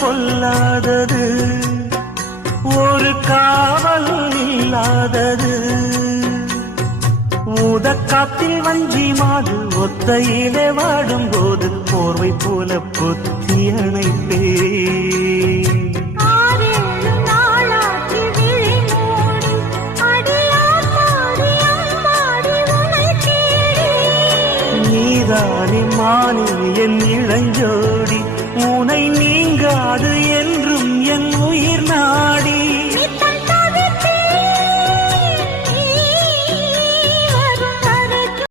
பொல்லாதது, ஒரு காவல் இல்லாதது. ஊதக்காத்தில் வஞ்சி மாது ஒத்தையிலே வாடும் போது போர்வை போல பொத்தி அணைப்பே. நீதானே மானே என் இளஞ்சோடி, உனை நீங்காது என்றும் என் உயிர் நாடி.